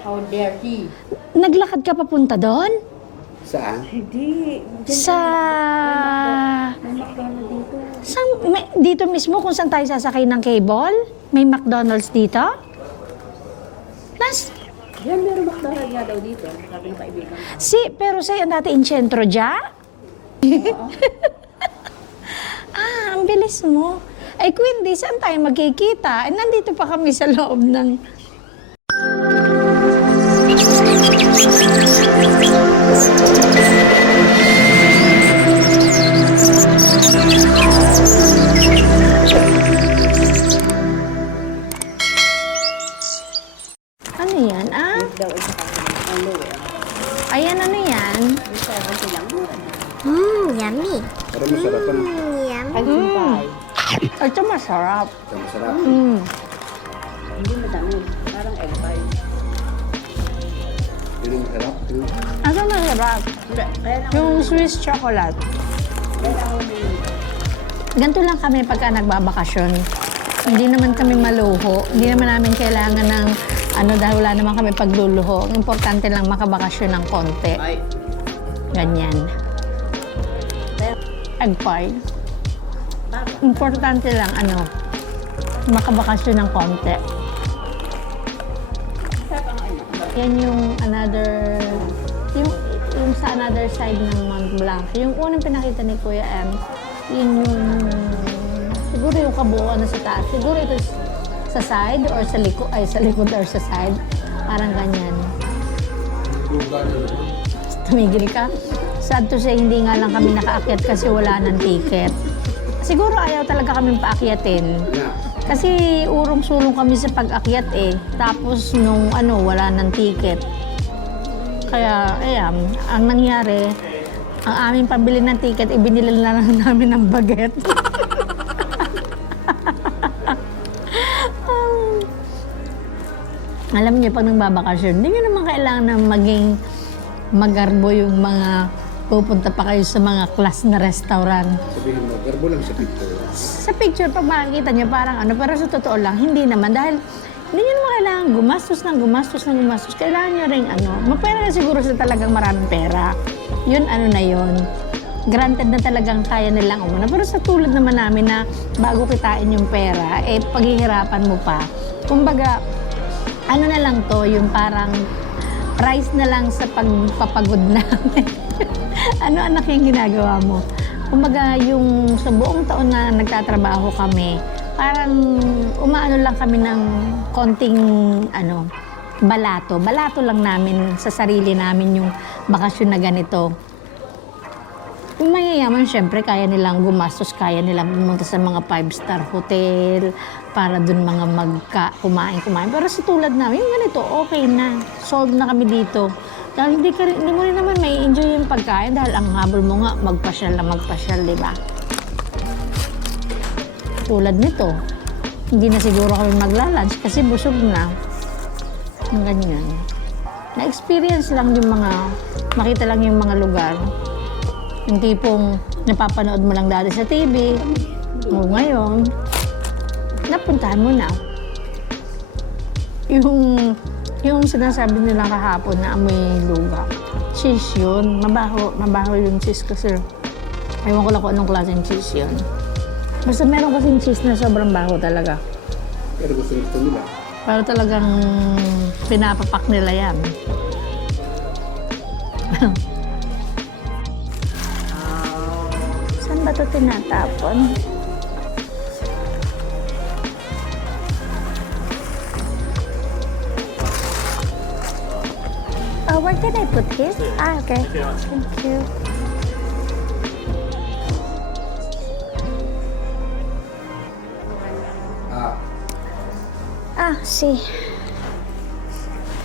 How dare he? Naglakad ka papunta doon? Saan? Hindi. Sa... May McDonald's dito. Dito mismo kung saan tayo sasakay ng cable? May McDonald's dito? Yan, meron McDonald's nga daw dito. Sabi ng kaibigan. Pero sa'yo dati in centro dya? Ang bilis mo. Ay, Quindi, saan tayo magkikita? Nandito pa kami sa loob ng... Ano yan? Daw isa ka. Ano eh. Ayan, ano yan? May 70 lang. Yummy. Pero masarap ano? Yummy. Ang sumpay. Ito masarap. Ito masarap. Hindi madami. Parang egg pie. Yun ang masarap. Ano masarap? Hindi. Kaya lang Yung Swiss chocolate. kaya lang ako may... Ganito lang kami pagka nagbabakasyon. Hindi naman kami maluho. Hindi naman namin kailangan ng dahil wala naman kami pagluluho. Ang importante lang makabakasyon ng konti. Ay. Ganyan. Egg pie. Importante lang, makabakasyon ng konti. Yan yung yung sa another side ng Mont Blanc. Yung unang pinakita ni Kuya M, yun yung, siguro yung kabuuan na sa taas. Siguro ito sa side or sa likod or sa side. Parang ganyan. Tumigil ka? Sad to say, hindi nga lang kami nakaakyat kasi wala ng ticket. Siguro ayaw talaga kami paakyatin. Kasi urong-sulong kami sa pag-akyat eh. Tapos nung wala ng ticket. Kaya, ayan, ang nangyari, ang aming pambili ng ticket, ibinili na lang namin ng baget. Alam niyo, pag nagbabakasyon, hindi niyo naman kailangan na maging magarbo yung mga pupunta pa kayo sa mga class na restaurant. Sabihin mo, garbo lang sa picture. Sa picture, pag makikita niyo, parang pero sa totoo lang, hindi naman. Dahil hindi niyo naman kailangan gumastos. Kailangan niyo rin mapera na siguro sa talagang maraming pera. Yun, na yun. Granted na talagang kaya nilang umuna. Pero sa tulad naman namin na bago kitain yung pera, paghihirapan mo pa. Kumbaga, na lang to, yung parang price na lang sa pagpapagod namin. Anak yung ginagawa mo? Kumbaga, yung sa buong taon na nagtatrabaho kami, parang umaano lang kami ng konting, balato. Balato lang namin sa sarili namin yung bakasyon na ganito. Yung mayayaman, syempre, kaya nilang gumastos, kaya nilang pumunta sa mga 5-star hotel para dun mga kumain. Pero sa tulad namin, yung ganito, okay na. Solved na kami dito. Dahil hindi mo rin naman may enjoy yung pagkain dahil ang habol mo nga, magpasyal, di ba? Tulad nito, hindi na siguro kami magla-lunch kasi busog na. Yung ganyan. Na-experience lang yung makita lang yung mga lugar. Yung tipong napapanood mo lang dati sa TV, o ngayon, napuntahan mo na. Yung sinasabi nila kahapon na amoy luga, cheese yun. Mabaho yung cheese kasi. Ewan ko lang kung anong klaseng cheese yun. Basta meron kasing cheese na sobrang baho talaga. Pero gusto nila. Pero talagang pinapapak nila yan. Saan ba ito tinatapon? Where can I put this? Okay. Thank you. See.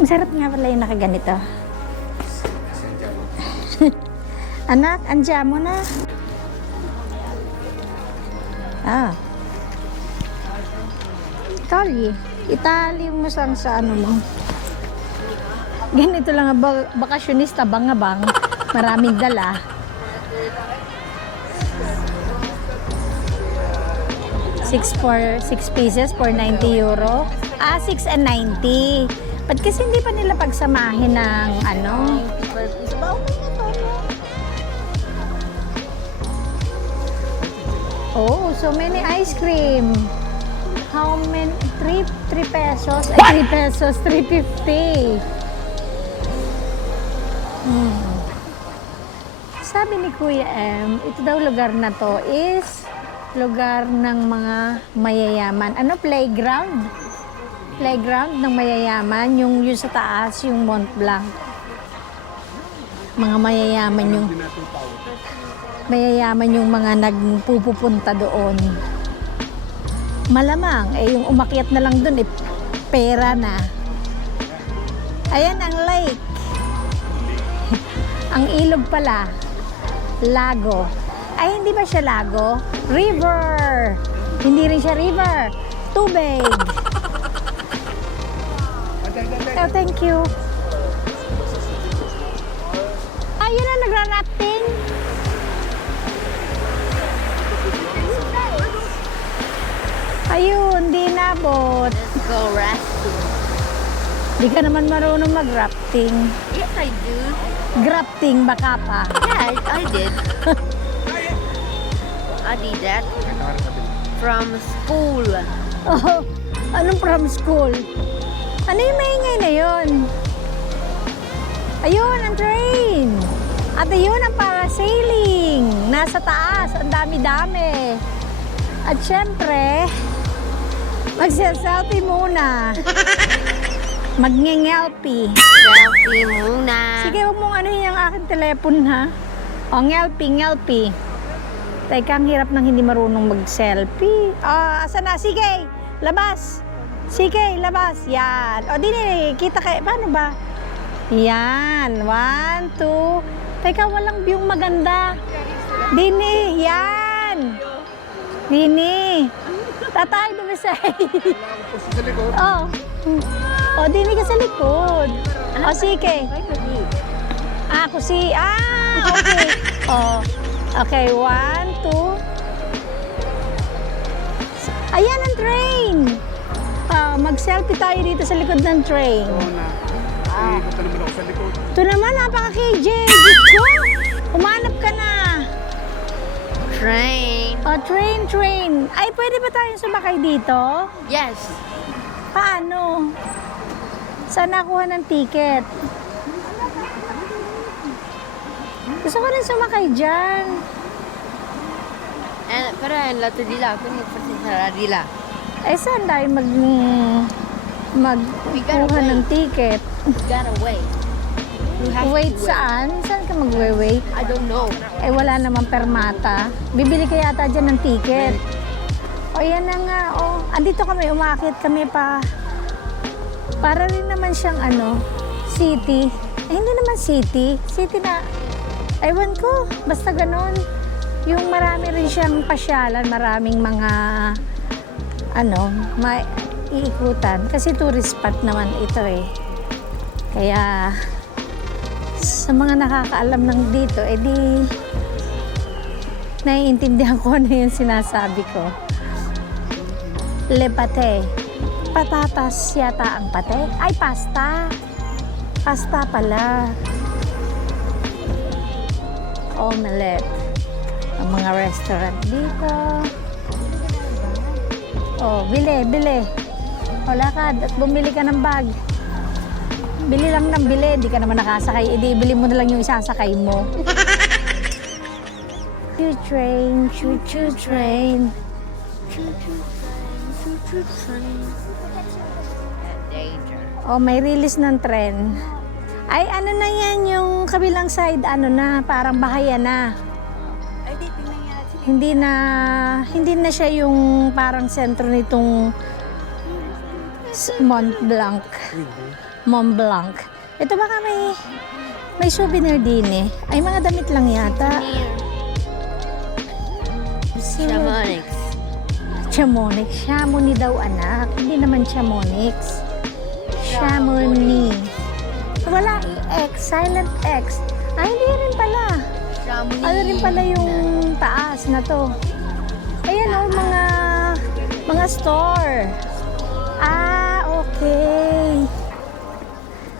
Ang sarap nga pala yung nakaganito. Anak, andyan mo na. Itali mo sang sa mo. Ganito lang bakasyonista, bangabang. Maraming dala. Six pieces for 90 euro. 6 and 90. Ba't kasi hindi pa nila pagsamahin ng ano? Oh, so many ice cream. How many? 3 pesos? Ay, 3 pesos, 3.50. Sabi ni Kuya M, ito daw lugar na to is lugar ng mga mayayaman. Ano, playground? Playground ng mayayaman, yung sa taas, yung Mont Blanc. Mga mayayaman yung mga nagpupunta doon. Malamang, yung umakyat na lang doon, pera na. Ayan ang lake. Ang ilog pala, lago. Ay, hindi ba siya lago? River! Hindi rin siya river. Tubig. Oh, thank you. Ayun na, nagra-rafting. Ayun, di nabot. Let's go rafting. Di ka naman marunong mag-rafting. Yes, I do. Grafting baka pa. Yeah, I did. I did that from school. Oh, anong from school? Ano yung maingay na yun? Ayun, ang train. At ayun, ang parasailing. Nasa taas, ang dami-dami. At syempre, magsaselfie muna. Magngengelpie. Selfie muna. Sige, huwag mong ano yung aking telepon, ha? O, ngelpie. Teka, ang hirap ng hindi marunong mag-selfie. Asan na? Sige, labas. Sige, labas. Yan. O, dini, kita kayo. Paano ba? Yan. 1, 2. Teka, walang view maganda. Dini, yan. Dini. Tatay, dumisay. Oh. O, dini ka sa likod. O, sige. Ako si... okay. O, okay. 1, 2. Ayan ang train. Mag-selfie tayo dito sa likod ng train. Ikot na naman ako sa likod. Ito naman, napaka-KJ. Diyos ko. Umanap ka na. Train. O, train. Ay, pwede ba tayong sumakay dito? Yes. Paano? Saan nakuha ng ticket? Gusto ko rin sumakay dyan. Pero en la tudila, kung magpasisara dila. Eh, saan tayo magkuha ng ticket? You gotta wait. You have Wait to saan? Saan ka magwe-wait? I don't know. Eh, wala namang permata. Bibili ka yata dyan ng ticket. O, yan na nga. O, andito kami, umakit kami pa. Para rin naman siyang city. Eh, hindi naman city. City na, ewan ko, basta ganon. Yung marami rin siyang pasyalan, maraming mga, maiikutan. Kasi tourist spot naman ito eh. Kaya, sa mga nakakaalam ng dito, edi, naiintindihan ko ano yung sinasabi ko. Le pate. Patatas yata ang pate. Ay, pasta. Pasta pala. Omelette. Ang mga restaurant dito. Oh, bili. O, lakad at bumili ka ng bag. Bili lang ng bili. Di ka naman nakasakay. Edi, bili mo na lang yung isasakay mo. Choo train. Danger. Oh, may release ng tren. Ay, ano na yan, yung kabilang side, parang bahaya na. Hindi na siya yung parang sentro nitong Mont Blanc. Ito baka may souvenir din eh. Ay, mga damit lang yata. Chamonix. Chamonix daw, anak. Hindi naman Chamonix. Chamonix. Wala, X. Silent X. Ay, hindi rin pala. Chamonix. Ano rin pala yung taas na to. Ayan mga store. Okay.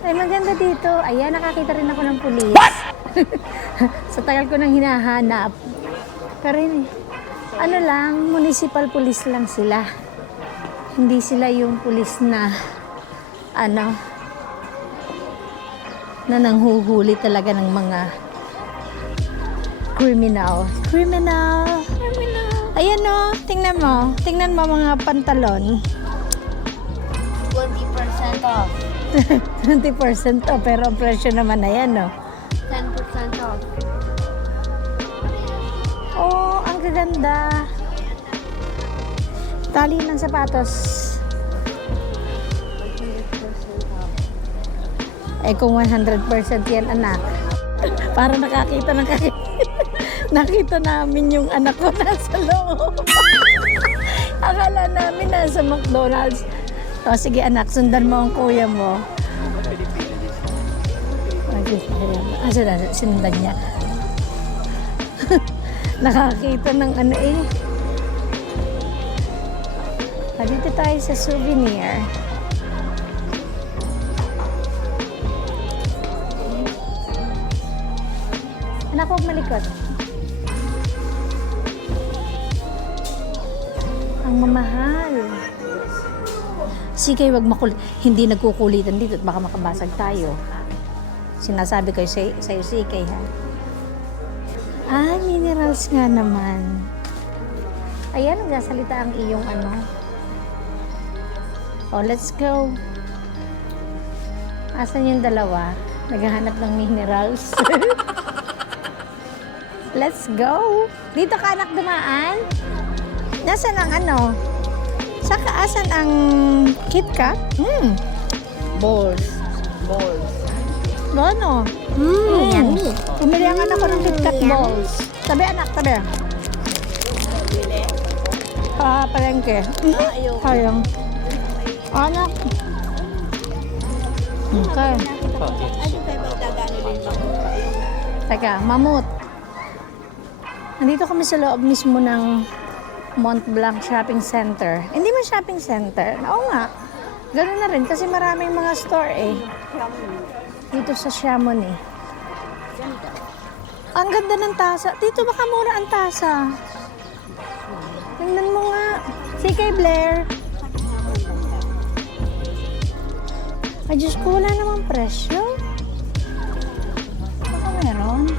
Ay, maganda dito. Ayan, nakakita rin ako ng pulis. Sa tagal ko nang hinahanap. Pero yun, ano lang, municipal police lang sila. Hindi sila yung pulis na, ano, na nanghuhuli talaga ng mga criminal. Criminal. Ayan o, tingnan mo. Tingnan mo mga pantalon. 20% off. 20% to, pero ang presyo naman na yan, no? 10% off. Oh, ang gaganda. Tali ng sapatos. 100% off. Eh kung 100% yan, anak. Para nakakita ng nakita namin yung anak ko nasa loob. Akala namin nasa McDonald's. O sige anak, sundan mo ang kuya mo. Asa na, sinundan niya. Nakakita ng ano eh. Dito tayo sa souvenir. Anak, huwag malikot. Ang mamahal. Sige, wag hindi nagkukulitan dito at baka makabasag tayo. Sinasabi ko sa'yo, sige ha. Ah, minerals nga naman. Ayan, nagsasalita ang iyong ano. Oh, let's go. Asan yung dalawa? Naghahanap ng minerals. Let's go. Dito ka anak dumaan? Nasaan ang ano? Saka asan ang KitKat? Balls. Ano? Yummy. Pumili ang anak ko ng KitKat balls. Tabi anak, tabi. Palengke. Ayaw. Sayang. Anak. Okay. Ano kayo magdadaan din ba? Teka, mamut. Nandito kami sa loob mismo ng Mont Blanc Shopping Center. Hindi man shopping center. Oo nga. Ganun na rin kasi maraming mga store eh. Dito sa Chamonix. Ang ganda ng tasa. Dito baka mura ang tasa. Tingnan mo nga. Si kay Blair. Ay, Diyos ko, wala namang presyo. Baka meron.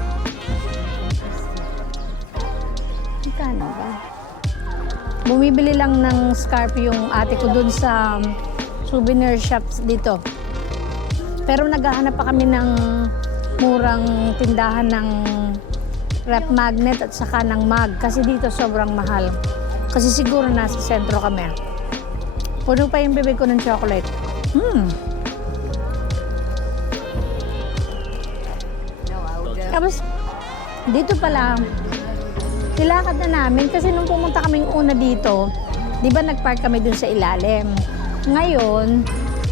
Magkano ba? Bumibili lang ng scarf yung ate ko dun sa souvenir shops dito. Pero naghahanap pa kami ng murang tindahan ng rep magnet at saka ng mag. Kasi dito sobrang mahal. Kasi siguro nasa sentro kami. Puno pa yung bibig ko ng chocolate. Tapos, dito pala, nilakad na namin kasi nung pumunta kaming una dito, di ba nagpark kami dun sa ilalim. Ngayon,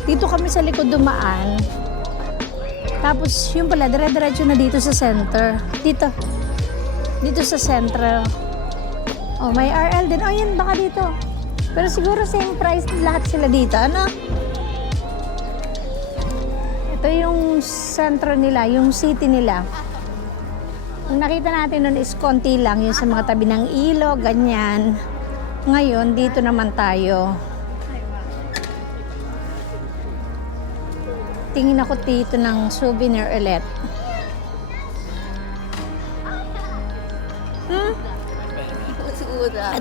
dito kami sa likod dumaan. Tapos, yun pala, dire-diretso na dito sa center. Dito sa center. Oh, may RL din. Oh, yun, baka dito. Pero siguro same price lahat sila dito. Ano? Ito yung center nila, yung city nila. Ang nakita natin nun is konti lang, yung sa mga tabi ng ilog, ganyan. Ngayon, dito naman tayo. Tingin ako dito ng souvenir ulit.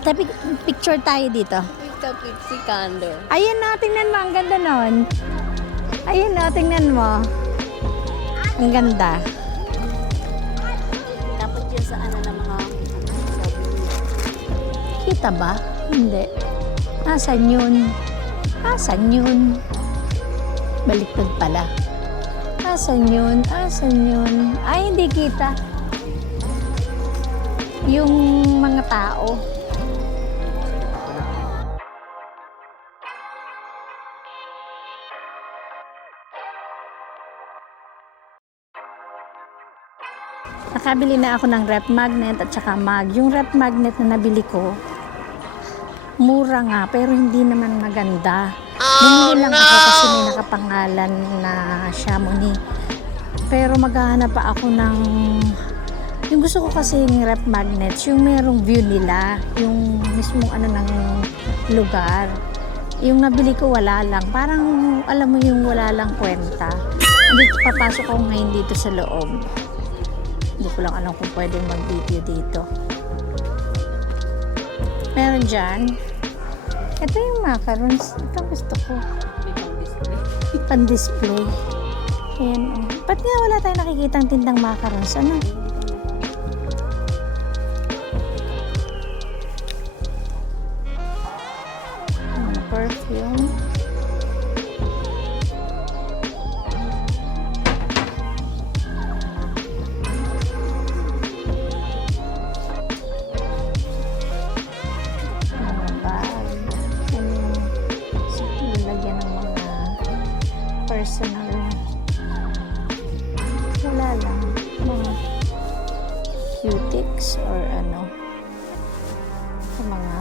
Tapi picture tayo dito. Si Kando. Ayun na, tingnan mo, ang ganda nun. Ayun na, tingnan mo. Ang ganda. Dapat yun sa ano ng mga Kita ba? Hindi. Asan yun? Asan yun? Baliktad pala. Asan yun? Asan yun? Ay, hindi kita. Yung mga tao. Nakabili na ako ng rep magnet at saka mag. Yung rep magnet na nabili ko, mura nga, pero hindi naman maganda. Bumili lang ako kasi may nakapangalan na Chamonix. Pero maghahanap pa ako ng... Yung gusto ko kasi yung rep magnets, yung merong view nila, yung mismong ano ng lugar. Yung nabili ko wala lang. Parang alam mo yung wala lang kwenta. Hindi papasok ako ngayon dito sa loob. Hindi ko lang alam kung pwedeng mag-video dito. Meron dyan. Ito yung macarons. Ito gusto ko. May pang-display. Pan-display. Ayan o. Ba't nga wala tayong nakikitang tindang macarons? Ano? Perfume. Mga bag. Lalagyan ng mga personal. Wala lang. Mga cutics or ano. Mga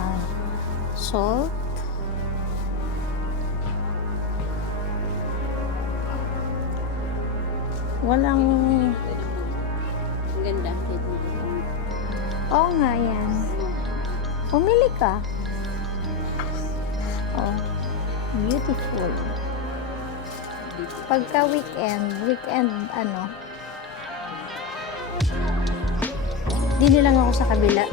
salt. Walang... Ang ganda. Oo nga yan. Pumili ka. Oh, beautiful. Pagka weekend ano, dili lang ako sa kabila.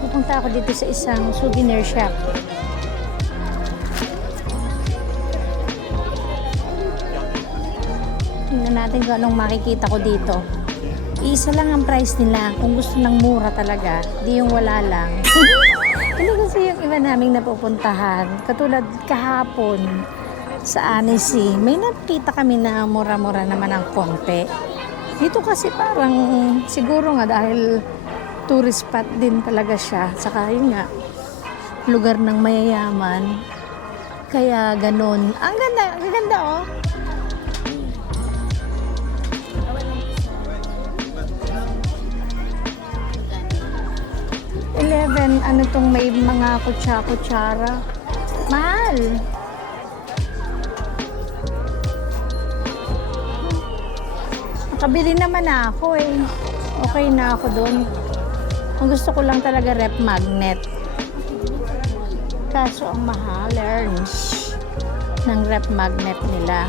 Pupunta ako dito sa isang souvenir shop. Tingnan natin kung anong makikita ko dito. Isa lang ang price nila. Kung gusto ng mura talaga, di yung wala lang. Hindi kasi yung iba naming napupuntahan. Katulad kahapon sa Annecy, may nakita kami na mura-mura naman ang konti. Dito kasi parang siguro nga dahil tourist spot din talaga siya. Saka yun nga, lugar ng mayayaman. Kaya ganun. Ang ganda oh. Ano tong may mga kutsara. Mahal. Nakabili naman ako eh. Okay na ako doon. Ang gusto ko lang talaga rep magnet. Kaso ang mahal, earns ng rep magnet nila.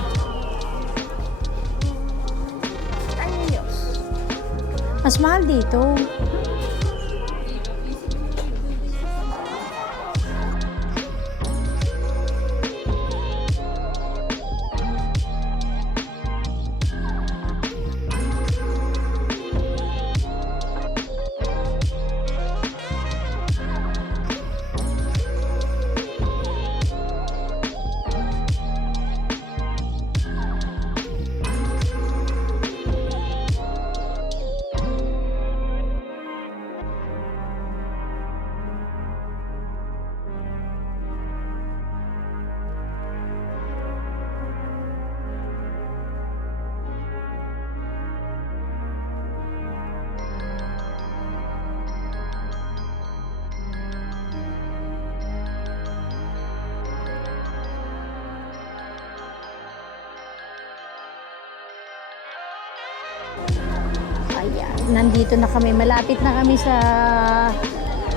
Mas mahal dito. Ayan, nandito na kami. Malapit na kami sa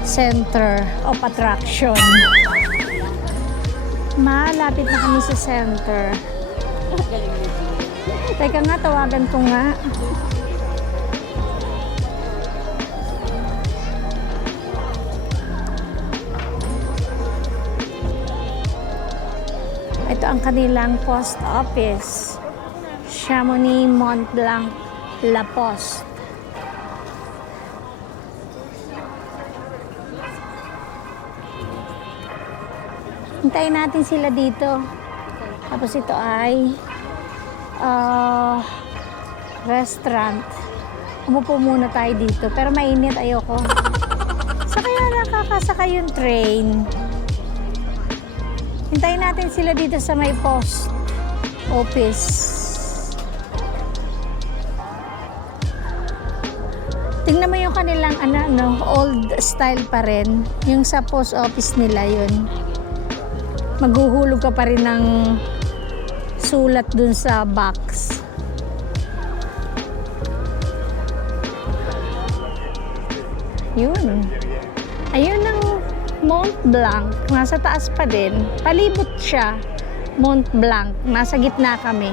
center of attraction. Malapit na kami sa center. Teka nga, tawagan ko nga. Ito ang kanilang post office. Chamonix Mont Blanc La Poste. Hintayin natin sila dito. Tapos ito ay restaurant. Umupo muna tayo dito. Pero mainit, ayoko. Sa kaya nakakasakay yung train. Hintayin natin sila dito sa may post office. Tingnan mo yung kanilang old style pa rin. Yung sa post office nila yun. Maghuhulog ka pa rin ng sulat dun sa box. Yun. Ayun ang Mont Blanc. Nasa taas pa din. Palibot siya. Mont Blanc. Nasa gitna kami.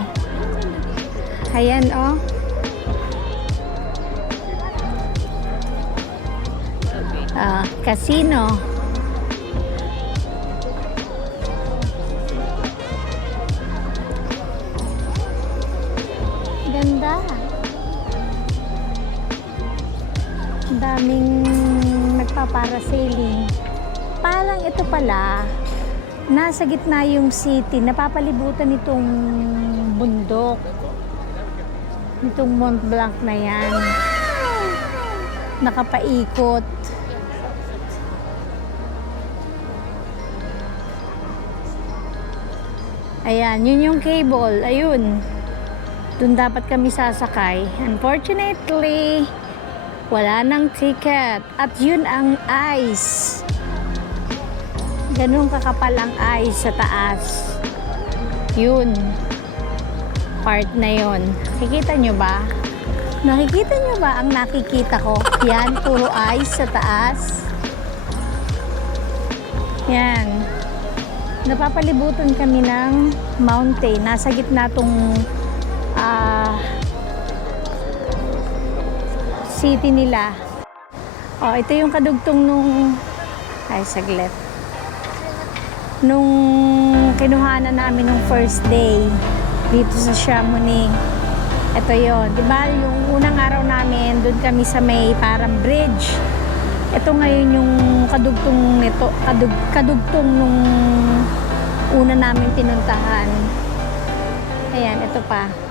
Ayan, oh. Casino. Ganda. Ang daming nagpaparasailing. Parang ito pala, nasa gitna yung city, napapalibutan nitong bundok. Itong Mont Blanc na yan. Nakapaikot. Ayan, yun yung cable. Ayun. Doon dapat kami sasakay. Unfortunately, wala nang ticket. At yun ang ice. Ganun kakapal ang ice sa taas. Yun. Part na yun. Nakikita nyo ba? Nakikita nyo ba ang nakikita ko? Yan, puro ice sa taas. Yan. Napapalibutan kami ng mountain. Nasa gitna tong city nila. Oh, ito yung kadugtong nung saglit. Nung kinuhanan namin nung first day dito sa Chamonix. Ito yon, 'di ba? Yung unang araw namin, doon kami sa may parang bridge. Ito ngayon yung kadugtong nito, kadugtong nung una namin pinuntahan. Ayan, ito pa.